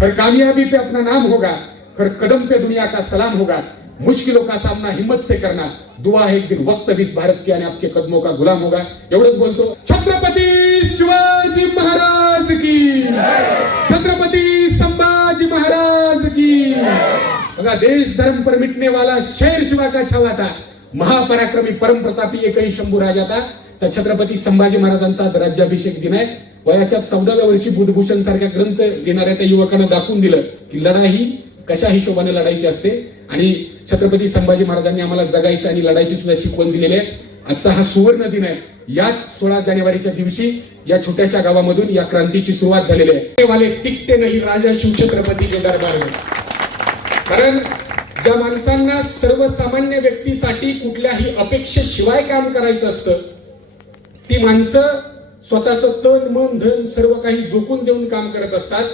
हर कामयाबी पे अपना नाम होगा, हर कदम पे दुनिया का सलाम होगा, मुश्किलों का सामना हिम्मत से करना, दुआ है एक दिन वक्त भी इस भारत के आने आपके कदमों का गुलाम होगा. एवढंच बोलतो. छत्रपती शिवाजी महाराज की, छत्रपती संभाजी महाराज की. बघा, देश धर्म पर मिटने वाला शेर शिवा का छावा था, महापराक्रमी परम प्रतापी एकही शंभू राजा था. तर छत्रपती संभाजी महाराजांचा आज राज्याभिषेक दिन आहे. वयाच्या 14व्या वर्षी बुधभूषण सारख्या ग्रंथ लिहिणाऱ्या त्या युवकांना दाखवून दिलं की लढाई कशा हिशोबाने लढायची असते. आणि छत्रपती संभाजी महाराजांनी आम्हाला जगायचं आणि लढायची सुद्धा शिकवण दिलेली आहे. आजचा हा सुवर्ण दिन आहे. याच 16 जानेवारीच्या दिवशी या छोट्याशा गावामधून या क्रांतीची सुरुवात झालेली आहे. वाले टिकते नाही राजा शिवछत्रपती के दरबार में. कारण ज्या माणसांना सर्वसामान्य व्यक्तीसाठी कुठल्याही अपेक्षेशिवाय काम करायचं असतं, ती माणसं स्वतःचं तन मन धन सर्व काही झोकून देऊन काम करत असतात.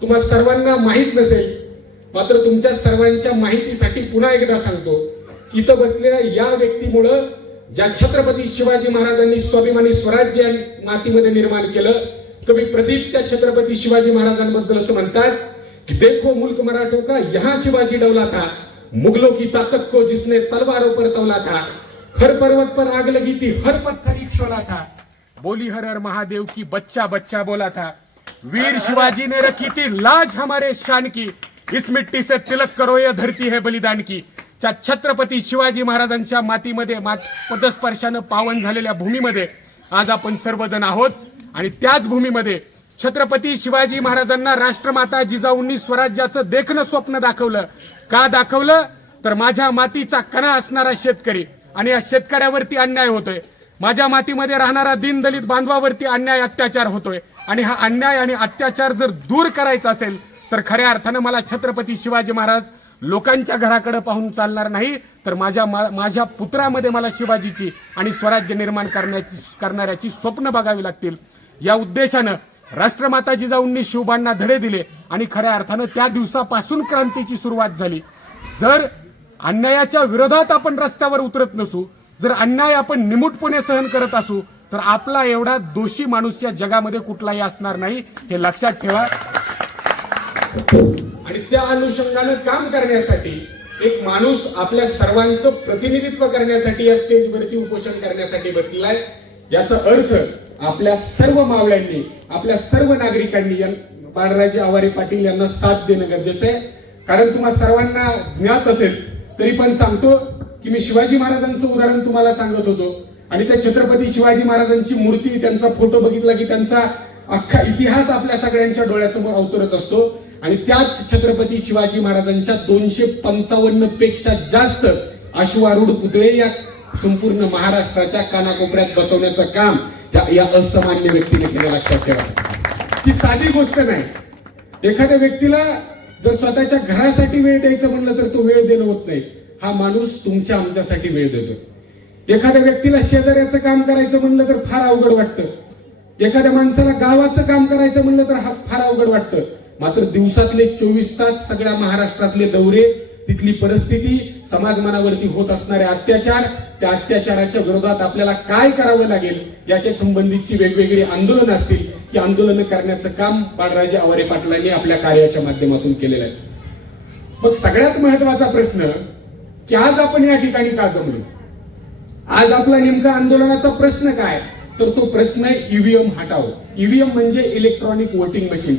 तुम्हा सर्वांना माहित नसेल, मात्र तुमच्या सर्वांच्या माहितीसाठी पुन्हा एकदा सांगतो, इथं बसलेल्या या व्यक्तीमुळं ज्या छत्रपती शिवाजी महाराजांनी स्वाभिमानी स्वराज्य मातीमध्ये निर्माण केलं, कवी प्रदीप त्या छत्रपती शिवाजी महाराजांबद्दल असं म्हणतात कि देखो मुल्क मराठों का यहाँ शिवाजी डौला था, मुगलों की ताकत को जिसने तलवारों पर तौला था, हर पर्वत पर आग लगी थी, हर पत्थर एक शोला था, बोली हर हर महादेव की बच्चा बच्चा बोला था, वीर शिवाजी ने रखी थी लाज हमारे शान की, इस मिट्टी से तिलक करो ये धरती है बलिदान की. त्या छत्रपती शिवाजी महाराजांच्या मातीमध्ये पदस्पर्शानं पावन झालेल्या भूमीमध्ये आज आपण सर्वजण आहोत. आणि त्याच भूमीमध्ये छत्रपती शिवाजी महाराजांना राष्ट्रमाता जिजाऊंनी स्वराज्याचं देखणं स्वप्न दाखवलं. का दाखवलं? तर माझ्या मातीचा कणा असणारा शेतकरी आणि या शेतकऱ्यावरती अन्याय होतोय, माझ्या मातीमध्ये राहणारा दीनदलित बांधवावरती अन्याय अत्याचार होतोय. आणि हा अन्याय आणि अत्याचार जर दूर करायचा असेल तर खऱ्या अर्थानं मला छत्रपती शिवाजी महाराज लोकांच्या घराकडे पाहून चालणार नाही, तर माझ्या पुत्रामध्ये मला शिवाजीची आणि स्वराज्य निर्माण करणाऱ्याची स्वप्न बघावी लागतील. या उद्देशानं राष्ट्रमाता जिजाऊंनी शिवबांना धडे दिले आणि खऱ्या अर्थानं त्या दिवसापासून क्रांतीची सुरुवात झाली. जर अन्यायाच्या विरोधात आपण रस्त्यावर उतरत नसू, जर अन्याय आपण निमूटपणे सहन करत असू, तर आपला एवढा दोषी माणूस या जगामध्ये कुठलाही असणार नाही, हे लक्षात ठेवा. आणि त्या अनुषंगानं काम करण्यासाठी एक माणूस आपल्या सर्वांचं प्रतिनिधित्व करण्यासाठी या स्टेजवरती उपोषण करण्यासाठी बसलेला आहे. याचा अर्थ आपल्या सर्व मावळ्यांनी, आपल्या सर्व नागरिकांनी बाळराजे आवारे पाटील यांना साथ देणं गरजेचं आहे. कारण तुम्हाला सर्वांना ज्ञात असेल तरी पण सांगतो की मी शिवाजी महाराजांचं उदाहरण तुम्हाला सांगत होतो आणि त्या छत्रपती शिवाजी महाराजांची मूर्ती, त्यांचा फोटो बघितला की त्यांचा अख्खा इतिहास आपल्या सगळ्यांच्या डोळ्यासमोर अवतरत असतो. आणि त्याच छत्रपती शिवाजी महाराजांच्या 255 पेक्षा जास्त अश्वारूढ पुतळे या संपूर्ण महाराष्ट्राच्या कानाकोपऱ्यात बसवण्याचं काम या असामान्य व्यक्तीने केलं. लक्षात ठेवा, ही साधी गोष्ट नाही. एखाद्या व्यक्तीला जर स्वतःच्या घरासाठी वेळ द्यायचं म्हणलं तर तो वेळ देणं होत नाही. हा माणूस तुमच्या आमच्यासाठी वेळ देतो. एखाद्या व्यक्तीला शेजाऱ्याचं काम करायचं म्हणलं तर फार अवघड वाटतं. एखाद्या माणसाला गावाचं काम करायचं म्हणलं तर फार अवघड वाटतं. मात्र दिवसातले 24 तास सगळ्या महाराष्ट्रातले दौरे, तिथली परिस्थिती, समाज मनावरती होत असणारे अत्याचार, त्या अत्याचाराच्या विरोधात आपल्याला काय करावं लागेल याच्या संबंधीची वेगवेगळी आंदोलन असतील, की आंदोलन करण्याचं काम बाळराजे आवारे पाटलांनी आपल्या कार्याच्या माध्यमातून केलेलं आहे. मग सगळ्यात महत्वाचा प्रश्न की आज आपण या ठिकाणी का जमलो? आज आपला नेमका आंदोलनाचा प्रश्न काय? तर तो प्रश्न आहे ईव्हीएम हटाव. ईव्हीएम म्हणजे इलेक्ट्रॉनिक वोटिंग मशीन.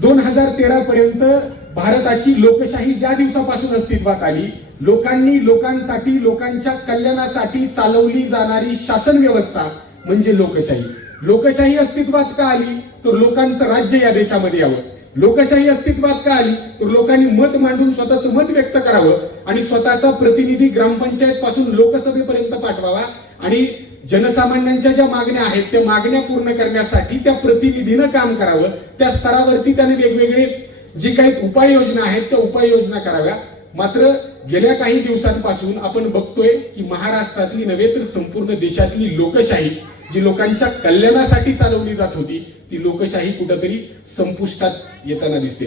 2013 पर्यंत भारताची लोकशाही ज्या दिवसापासून अस्तित्वात आली, लोकांनी लोकांसाठी, लोकांच्या कल्याणासाठी चालवली जाणारी शासन व्यवस्था म्हणजे लोकशाही. लोकशाही अस्तित्वात का आली? तर लोकांचं राज्य या देशामध्ये यावं. लोकशाही अस्तित्वात का आली? तर लोकांनी मत मांडून स्वतःचं मत व्यक्त करावं आणि स्वतःचा प्रतिनिधी ग्रामपंचायत पासून लोकसभेपर्यंत पाठवावा आणि जनसामान्यांच्या ज्या मागण्या आहेत त्या मागण्या पूर्ण करण्यासाठी त्या प्रतिनिधीनं काम करावं. त्या स्तरावरती त्याने वेगवेगळे जी काही उपाययोजना आहेत त्या उपाययोजना कराव्या. मात्र गेल्या काही दिवसांपासून आपण बघतोय की महाराष्ट्रातली नव्हे तर संपूर्ण देशातली लोकशाही जी लोकांच्या कल्याणासाठी चालवली जात होती, ती लोकशाही कुठेतरी संपुष्टात येताना दिसते.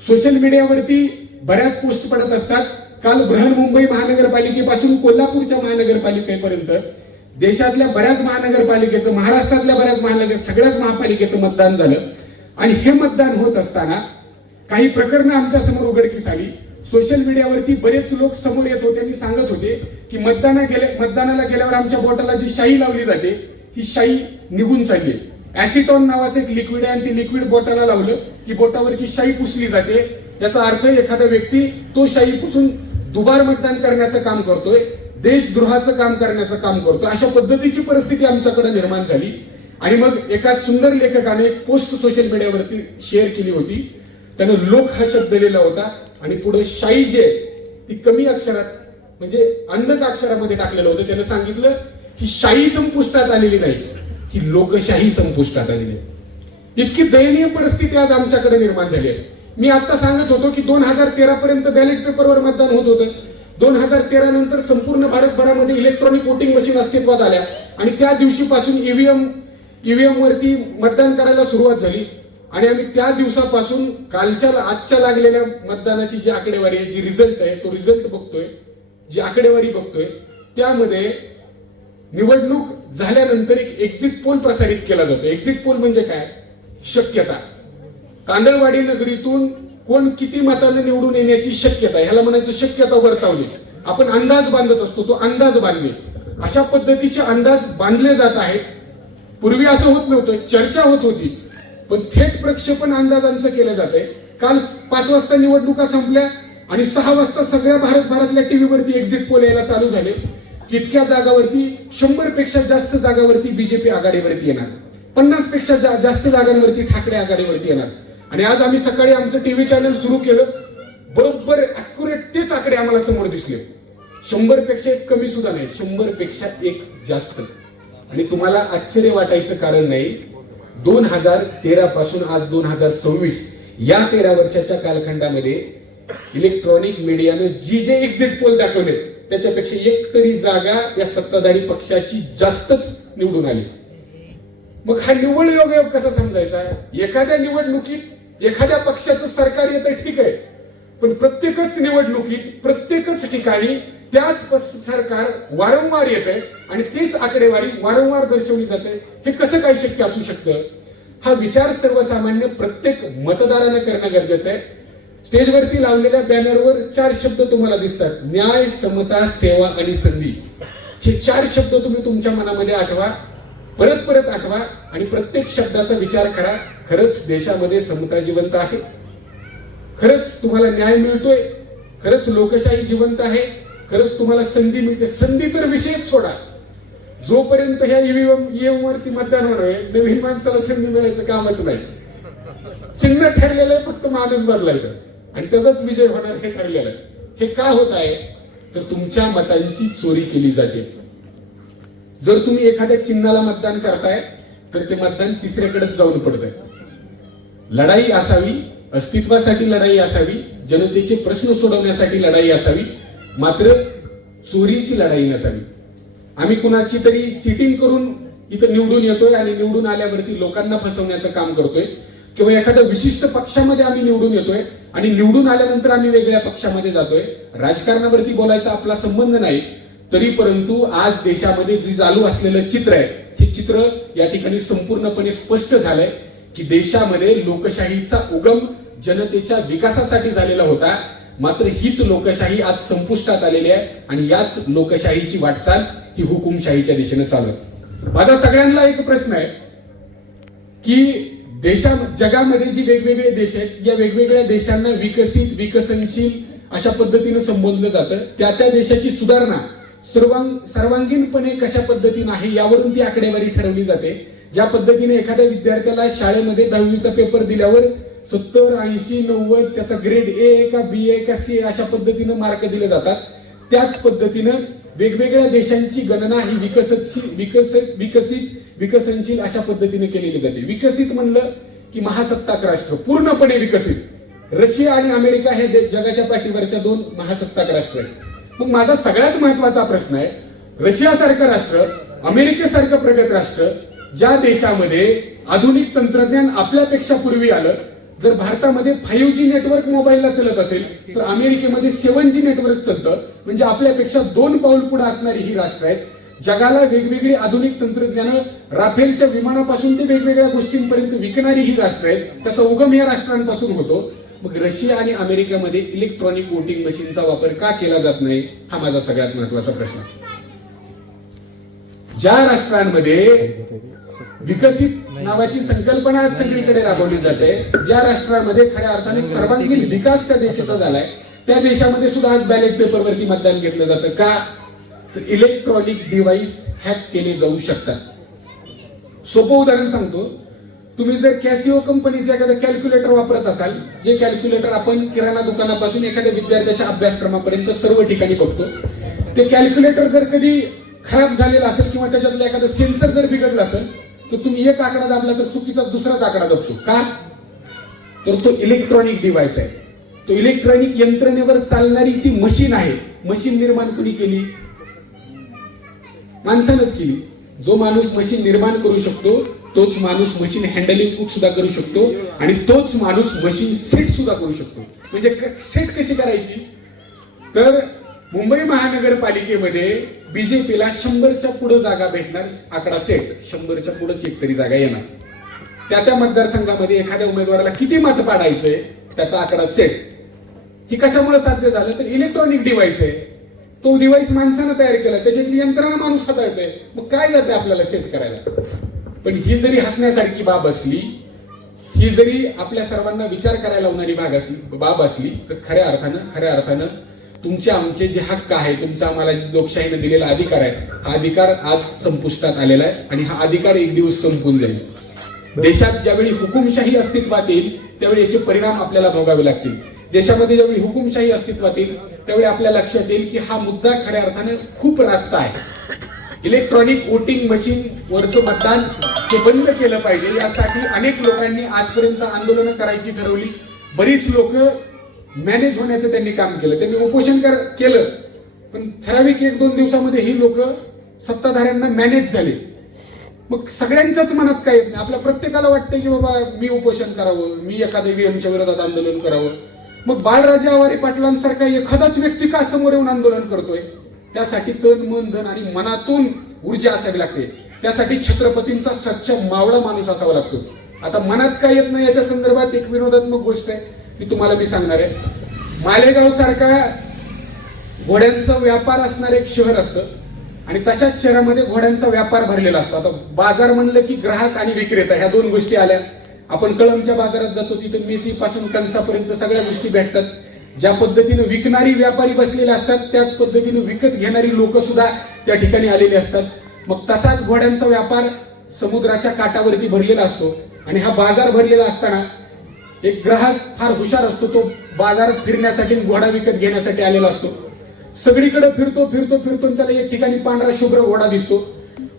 सोशल मीडियावरती बऱ्याच पोस्ट पडत असतात. काल बृहन्मुंबई महानगरपालिकेपासून कोल्हापूरच्या महानगरपालिकेपर्यंत देशातल्या बऱ्याच महानगरपालिकेचं, महाराष्ट्रातल्या बऱ्याच सगळ्याच महापालिकेचं मतदान झालं. आणि हे मतदान होत असताना काही प्रकरणं आमच्या समोर उघडकीस आली. सोशल मीडियावरती बरेच लोक समोर येत होते आणि सांगत होते की मतदानाला गेल्यावर आमच्या बोटाला जी शाई लावली जाते ही शाई निघून चालली. ऍसिटॉन नावाचं एक लिक्विड आहे आणि ते लिक्विड बोटाला लावलं की बोटावरची शाई पुसली जाते. याचा अर्थ एखादा व्यक्ती तो शाई पुसून दुबार मतदान करण्याचं काम करतोय, देशद्रोहाचं काम करण्याचं काम करतोय. अशा पद्धतीची परिस्थिती आमच्याकडे निर्माण झाली. आणि मग एका सुंदर लेखकाने एक पोस्ट सोशल मीडियावरती शेअर केली होती. त्यानं लोक हा शब्द लिहिला होता आणि पुढे शाई जे ती कमी अक्षरात म्हणजे अंधक अक्षरामध्ये टाकलेलं होतं. त्यानं सांगितलं ही शाई संपुष्टात आलेली नाही, ही लोकशाही संपुष्टात आलेली आहे. इतकी दयनीय परिस्थिती आज आमच्याकडे निर्माण झाली आहे. मी आता सांगत होतो की 2013 पर्यंत बॅलेट पेपरवर मतदान होत होतं. 2013 नंतर संपूर्ण भारतभरामध्ये इलेक्ट्रॉनिक वोटिंग मशीन अस्तित्वात आल्या आणि त्या दिवशीपासून ईव्हीएम वरती मतदान करायला सुरुवात झाली. आणि आम्ही त्या दिवसापासून आजच्या लागलेल्या मतदानाची जी आकडेवारी आहे, जी रिझल्ट आहे तो रिझल्ट बघतोय, जी आकडेवारी बघतोय, त्यामध्ये निवडणूक झाल्यानंतर एक एक्झिट पोल प्रसारित केला जातो. एक्झिट पोल म्हणजे काय? शक्यता. तांदळवाडी नगरीतून कोण किती मतांनी निवडून येण्याची शक्यता, ह्याला म्हणायचं शक्यता वर्तवणे. आपण अंदाज बांधत असतो, तो अंदाज बांधणे. अशा पद्धतीचे अंदाज बांधले जात आहेत. पूर्वी असं होत नव्हतं, चर्चा होत होती, पण थेट प्रक्षेपण अंदाजांचं केलं जात आहे. काल 5 वाजता निवडणुका संपल्या आणि 6 वाजता सगळ्या भारतभरातल्या टीव्हीवरती एक्झिट पोल यायला चालू झाले. इतक्या जागावरती 100 पेक्षा जास्त जागावरती बीजेपी आघाडीवरती येणार, 50 पेक्षा जास्त जागांवरती ठाकरे आघाडीवरती येणार. आणि आज आम्ही सकाळी आमचं टीव्ही चॅनल सुरू केलं, बरोबर अॅक्युरेट तेच आकडे आम्हाला समोर दिसले. 100 पेक्षा एक कमी सुद्धा नाही, 100 पेक्षा एक जास्त. आणि तुम्हाला आश्चर्य वाटायचं कारण नाही. 2013 पासून आज 2026 या 13 वर्षाच्या कालखंडामध्ये इलेक्ट्रॉनिक मीडियाने जे एक्झिट पोल दाखवले त्याच्यापेक्षा एक तरी जागा या सत्ताधारी पक्षाची जास्तच निवडून आली. मग हा निव्वळ योगायोग कसा समजायचा? एखाद्या निवडणुकीत एखाद्या पक्षाचं सरकार येतं ठीक आहे, पण प्रत्येकच निवडणुकीत प्रत्येकच ठिकाणी त्याच सरकार वारंवार येतंय आणि तीच आकडेवारी वारंवार दर्शवली जाते. हे कसं काय शक्य असू शकतं? हा विचार सर्वसामान्य प्रत्येक मतदारानं करणं गरजेचं आहे. स्टेजवरती लावलेल्या बॅनरवर 4 शब्द तुम्हाला दिसतात: न्याय, समता, सेवा आणि संधी. हे 4 शब्द तुम्ही तुमच्या मनामध्ये आठवा, परत परत आठवा आणि प्रत्येक शब्दाचा विचार करा. खरंच देशामध्ये समता जिवंत आहे? खरंच तुम्हाला न्याय मिळतोय? खरंच लोकशाही जिवंत आहे? खरंच तुम्हाला संधी मिळते? संधी तर विषयच सोडा. जोपर्यंत ह्या ईव्हीएम वरती मतदान होणार आहे, नवीन माणसाला संधी मिळायचं कामच नाही. चिन्ह ठरलेलं आहे, फक्त माणूस बदलायचं आणि त्याचाच विजय होणार हे ठरलेलं आहे. हे का होत आहे? तर तुमच्या मतांची चोरी केली जाते. जर तुम्ही एखाद्या चिन्हाला मतदान करताय तर ते मतदान तिसऱ्याकडेच जाऊन पडतंय. लढाई असावी, अस्तित्वासाठी लढाई असावी, जनतेचे प्रश्न सोडवण्यासाठी लढाई असावी, मात्र चोरीची लढाई नसावी. आम्ही कुणाची तरी चिटिंग करून इथं निवडून येतोय आणि निवडून आल्यावरती लोकांना फसवण्याचं काम करतोय, किंवा एखाद्या विशिष्ट पक्षामध्ये आम्ही निवडून येतोय आणि निवडून आल्यानंतर आम्ही वेगळ्या पक्षामध्ये जातोय. राजकारणावरती बोलायचा आपला संबंध नाही, तरी परंतु आज देशामध्ये जे चालू असलेलं चित्र आहे, हे चित्र या ठिकाणी संपूर्णपणे स्पष्ट झालंय की देशामध्ये लोकशाहीचा उगम जनतेच्या विकासासाठी झालेला होता. मात्र हीच लोकशाही आज संपुष्टात आलेली आहे आणि याच लोकशाहीची वाटचाल ही हुकुमशाहीच्या दिशेने चालू आहे. माझा सगळ्यांना एक प्रश्न आहे की जगामध्ये जी वेगवेगळे देश आहेत, या वेगवेगळ्या देशांना विकसित, विकसनशील अशा पद्धतीने संबोधलं जातं. त्या देशाची सुधारणा सर्वांगीणपणे कशा पद्धतीने आहे यावरून ती आकडेवारी ठरवली जाते. ज्या पद्धतीने एखाद्या विद्यार्थ्याला शाळेमध्ये 10वीचा पेपर दिल्यावर 70, 80, 90 त्याचा ग्रेड ए का बी ए का सी अशा पद्धतीने मार्क दिले जातात. त्याच पद्धतीनं वेगवेगळ्या देशांची गणना ही विकसनशील अशा पद्धतीने केलेली जाते. विकसित म्हणलं की महासत्ताक राष्ट्र, पूर्णपणे विकसित. रशिया आणि अमेरिका हे जगाच्या पाठीवरच्या 2 महासत्ताक राष्ट्र आहेत. मग माझा सगळ्यात महत्वाचा प्रश्न आहे, रशियासारखं राष्ट्र, अमेरिकेसारखं प्रगत राष्ट्र, ज्या देशामध्ये आधुनिक तंत्रज्ञान आपल्यापेक्षा पूर्वी आलं, जर भारतामध्ये 5G नेटवर्क मोबाईलला चलत असेल तर अमेरिकेमध्ये 7G नेटवर्क चालतं. म्हणजे आपल्यापेक्षा 2 पाऊल पुढे असणारी ही राष्ट्र आहेत. जगाला वेगवेगळी आधुनिक तंत्रज्ञानं राफेलच्या विमानापासून ते वेगवेगळ्या गोष्टींपर्यंत विकणारी ही राष्ट्र आहेत. त्याचा उगम या राष्ट्रांपासून होतो. मग रशिया आणि अमेरिकेमध्ये इलेक्ट्रॉनिक वोटिंग मशीनचा वापर का केला जात नाही, हा माझा सगळ्यात महत्वाचा प्रश्न. ज्या राष्ट्रांमध्ये विकसित नावाची संकल्पना आज सगळीकडे राबवली जाते, ज्या राष्ट्रांमध्ये खऱ्या अर्थाने सर्वांगीण विकास त्या देशाचा झालाय, त्या देशामध्ये सुद्धा आज बॅलेट पेपरवरती मतदान घेतलं जातं. का? इलेक्ट्रॉनिक डिव्हाइस हॅक केले जाऊ शकतात. सोपं उदाहरण सांगतो. तुम्ही जर कॅसिओ कंपनीचं एखादं कॅल्क्युलेटर वापरत असाल, जे कॅल्क्युलेटर आपण किराणा दुकानापासून एखाद्या विद्यार्थ्याच्या अभ्यासक्रमापर्यंत सर्व ठिकाणी बघतो, ते कॅल्क्युलेटर जर कधी खराब झालेला असेल किंवा त्याच्यातलं एखादं सेन्सर जर बिघडलं असेल, तर तुम्ही एक आकडा दाबला तर चुकीचा दुसराच आकडा दाबतो. का? तर तो इलेक्ट्रॉनिक डिव्हाइस आहे. तो इलेक्ट्रॉनिक यंत्रणेवर चालणारी ती मशीन आहे. मशीन निर्माण कुणी केली? माणसानंच केली. जो माणूस मशीन निर्माण करू शकतो तोच माणूस मशीन हँडलिंग सुद्धा करू शकतो आणि तोच माणूस मशीन सेट सुद्धा करू शकतो. म्हणजे सेट कशी करायची? तर मुंबई महानगरपालिकेमध्ये बीजेपीला 100च्या पुढे जागा भेटणार. आकडा सेट, 100च्या पुढेच एक तरी जागा येणार. त्या मतदारसंघामध्ये एखाद्या उमेदवाराला किती मत पाडायचंय त्याचा आकडा सेट. ही कशामुळे साध्य झालं? तर इलेक्ट्रॉनिक डिव्हाइस आहे. तो डिव्हाइस माणसानं तयार केला, त्याच्यातली यंत्रणा माणूस हाताळतोय. मग काय जाते आपल्याला सेट करायला? पण ही जरी हसण्यासारखी बाब असली, ही जरी आपल्या सर्वांना विचार करायला लावणारी बाब असली, तर खऱ्या अर्थानं तुमचे आमचे जे हक्क आहे, तुमचा आम्हाला जे लोकशाहीने दिलेला अधिकार आहे, हा अधिकार आज संपुष्टात आलेला आहे आणि हा अधिकार एक दिवस संपून जाईल. देशात ज्यावेळी हुकुमशाही अस्तित्वात येईल त्यावेळी याचे परिणाम आपल्याला भोगावे लागतील. देशामध्ये ज्यावेळी हुकुमशाही अस्तित्वात येईल त्यावेळी आपल्या लक्षात येईल की हा मुद्दा खऱ्या अर्थाने खूप रास्त आहे. इलेक्ट्रॉनिक वोटिंग मशीन वरचं मतदान हे बंद केलं पाहिजे. यासाठी अनेक लोकांनी आजपर्यंत आंदोलनं करायची ठरवली. बरीच लोक मॅनेज होण्याचं त्यांनी काम केलं, त्यांनी उपोषण केलं. पण ठराविक 1-2 दिवसामध्ये ही लोक सत्ताधाऱ्यांना मॅनेज झाले. मग सगळ्यांच्याच मनात काय येत नाही. आपल्या प्रत्येकाला वाटतं की बाबा मी उपोषण करावं, मी एखाद्या ईव्हीएमच्या विरोधात आंदोलन करावं. मग बाळराजे आवारे पाटलांसारखा एखादाच व्यक्ती का समोर येऊन आंदोलन करतोय? त्यासाठी तन मन धन आणि मनातून ऊर्जा असावी लागते. त्यासाठी छत्रपतींचा सच्चा मावळा माणूस असावा लागतो. आता मनात काय येत नाही याच्या संदर्भात एक विनोदात्मक गोष्ट आहे, ती तुम्हाला मी सांगणार आहे. मालेगाव सारखा घोड्यांचा व्यापार असणारे एक शहर असतं आणि तशाच शहरामध्ये घोड्यांचा व्यापार भरलेला असतो. आता बाजार म्हणलं की ग्राहक आणि विक्रेता ह्या दोन गोष्टी आल्या. आपण कळमच्या बाजारात जातो, तिथे मेथीपासून कणसापर्यंत सगळ्या गोष्टी भेटतात. ज्या पद्धतीने विकणारी व्यापारी बसलेले असतात त्याच पद्धतीने विकत घेणारी लोक सुद्धा त्या ठिकाणी आलेले असतात. मग तसाच घोड्यांचा व्यापार समुद्राच्या काठावरती भरलेला असतो आणि हा बाजार भरलेला असताना एक ग्राहक फार हुशार असतो. तो बाजारात फिरण्यासाठी घोडा विकत घेण्यासाठी आलेला असतो. सगळीकडे फिरतो आणि त्याला एक ठिकाणी पांढरा शुभ्र घोडा दिसतो.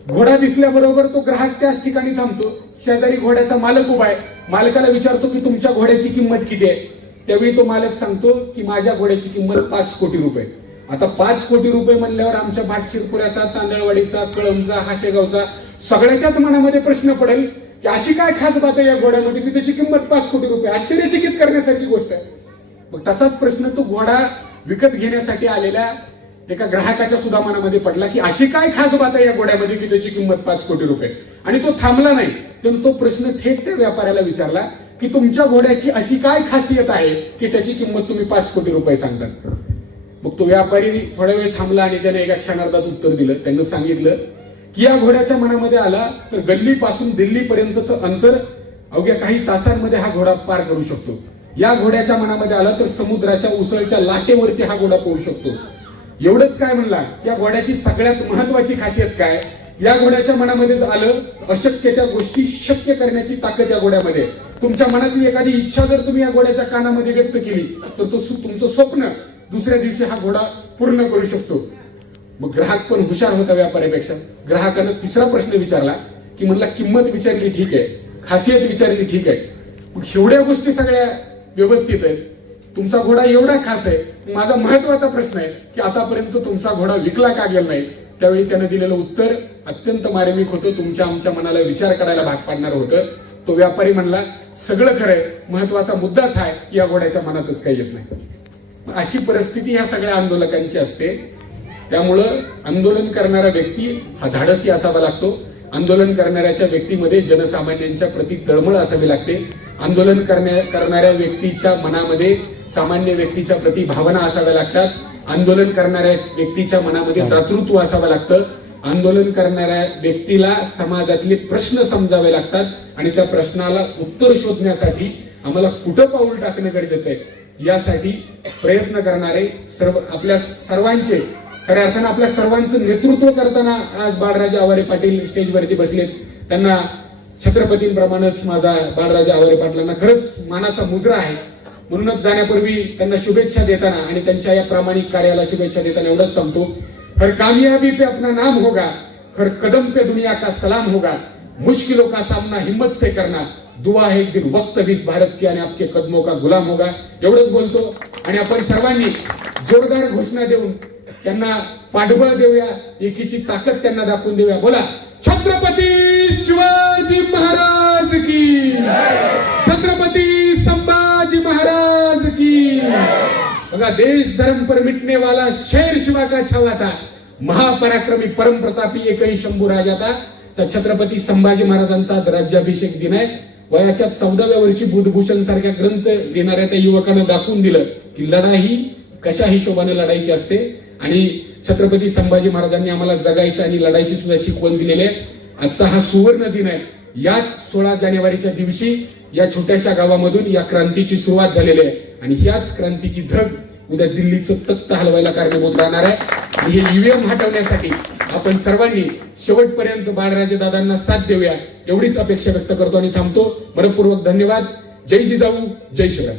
घोडा दिसल्याबरोबर तो ग्राहक त्याच ठिकाणी थांबतो. शेजारी घोड्याचा मालक उभा आहे. मालकाला विचारतो की तुमच्या घोड्याची किंमत किती आहे? त्यावेळी तो मालक सांगतो की माझ्या घोड्याची किंमत 5 कोटी रुपये. आता 5 कोटी रुपये म्हणल्यावर आमच्या भाटशिरपुऱ्याचा, तांदळवाडीचा, कळमचा, हाशेगावचा सगळ्याच्याच मनामध्ये प्रश्न पडेल की अशी काय खास बात आहे या घोड्यामध्ये की त्याची किंमत 5 कोटी रुपये. आश्चर्यचकित करण्यासारखी गोष्ट आहे. मग तसाच प्रश्न तो घोडा विकत घेण्यासाठी आलेल्या एका ग्राहकाच्या सुद्धा मनामध्ये पडला की अशी काय खास बात आहे या घोड्यामध्ये की त्याची किंमत 5 कोटी रुपये. आणि तो थांबला नाही, तर तो प्रश्न थेट त्या व्यापाऱ्याला विचारला की तुमच्या घोड्याची अशी काय खासियत आहे की त्याची किंमत तुम्ही 5 कोटी रुपये सांगतात? मग तो व्यापारी थोडा वेळ थांबला आणि त्याने एका क्षणार्धात उत्तर दिलं. त्यांनी सांगितलं की या घोड्याच्या मनामध्ये आला तर गल्लीपासून दिल्लीपर्यंतचं अंतर अवघ्या काही तासांमध्ये हा घोडा पार करू शकतो. या घोड्याच्या मनामध्ये आला तर समुद्राच्या उसळत्या लाटेवरती हा घोडा पोहू शकतो. एवढंच काय म्हणला, या घोड्याची सगळ्यात महत्वाची खासियत काय? या घोड्याच्या मनामध्ये आलं अशक्य त्या गोष्टी शक्य करण्याची ताकद या घोड्यामध्ये. तुमच्या मनातली एखादी इच्छा जर तुम्ही या घोड्याच्या कानामध्ये व्यक्त केली तर तो तुमचं स्वप्न दुसऱ्या दिवशी हा घोडा पूर्ण करू शकतो. मग ग्राहक पण हुशार होता व्यापाऱ्यापेक्षा. ग्राहकानं तिसरा प्रश्न विचारला की म्हणला किंमत विचारली ठीक आहे, खासियत विचारली ठीक आहे, मग एवढ्या गोष्टी सगळ्या व्यवस्थित आहेत, तुमचा घोडा एवढा खास आहे, माझा महत्वाचा प्रश्न आहे की आतापर्यंत तुमचा घोडा विकला का गेला नाही? त्यावेळी त्यानं दिलेलं उत्तर अत्यंत मार्मिक होतं, तुमच्या आमच्या मनाला विचार करायला भाग पाडणार होतं. तो व्यापारी म्हणला सगळं खरंय, महत्वाचा मुद्दाच आहे की या घोड्याच्या मनातच काही येत नाही. अशी परिस्थिती ह्या सगळ्या आंदोलकांची असते. त्यामुळं आंदोलन करणारा व्यक्ती हा धाडसी असावा लागतो. आंदोलन करणाऱ्याच्या व्यक्तीमध्ये जनसामान्यांच्या प्रति तळमळ असावी लागते. आंदोलन करणाऱ्या व्यक्तीच्या मनामध्ये सामान्य व्यक्तीच्या प्रति भावना असाव्या लागतात. आंदोलन करणाऱ्या व्यक्तीच्या मनामध्ये दातृत्व असावं लागतं. आंदोलन करणाऱ्या व्यक्तीला समाजातले प्रश्न समजावे लागतात आणि त्या प्रश्नाला उत्तर शोधण्यासाठी आम्हाला कुठं पाऊल टाकणं गरजेचं आहे यासाठी प्रयत्न करणारे आपल्या सर्वांचे, खऱ्या अर्थानं आपल्या सर्वांचं नेतृत्व करताना आज बाळराजे आवारे पाटील स्टेजवरती बसलेत. त्यांना छत्रपतींप्रमाणेच माझा बाळराजे आवारे पाटलांना खरंच मानाचा मुजरा आहे. म्हणूनच जाण्यापूर्वी त्यांना शुभेच्छा देताना आणि त्यांच्या या प्रामाणिक कार्याला शुभेच्छा देताना एवढंच सांगतो, हर कामयाबी पे अपना नाम होगा, हर कदम पे दुनिया का सलाम होगा, मुश्किलों का सामना हिम्मत से करना, दुआ है एक दिन वक्त भी इस भारत की आणि आपके कदमों का गुलाम होगा. एवढंच बोलतो आणि आपण सर्वांनी जोरदार घोषणा देऊन त्यांना पाठबळ देऊया, एकीची ताकद त्यांना दाखवून देऊया. बोला, छत्रपती शिवाजी महाराज की, छत्रपती संभाजी महाराज की. बघा, देश धर्म पर मिटने वाला शेर शिवा का छावा था, महापराक्रमी परम प्रतापी एकही शंभू राजा था. तर छत्रपती संभाजी महाराजांचा आज राज्याभिषेक दिन आहे. वयाच्या 14व्या वर्षी बुधभूषण सारख्या ग्रंथ लिहिणाऱ्या त्या युवकांना दाखवून दिलं की लढाई कशा हिशोबाने लढायची असते आणि छत्रपती संभाजी महाराजांनी आम्हाला जगायचं आणि लढायची सुद्धा शिकवण दिलेली आहे. आजचा हा सुवर्ण दिन आहे. याच 16 जानेवारीच्या दिवशी या छोट्याशा गावामधून या क्रांतीची सुरुवात झालेली आहे आणि ह्याच क्रांतीची धग उद्या दिल्लीचं तख्त हलवायला कारणीभूत राहणार आहे. आणि हे ईव्हीएम हटवण्यासाठी आपण सर्वांनी शेवटपर्यंत बाळराजे दादांना साथ देऊया एवढीच अपेक्षा व्यक्त करतो आणि थांबतो. मनपूर्वक धन्यवाद. जय जिजाऊ, जय शिवराय.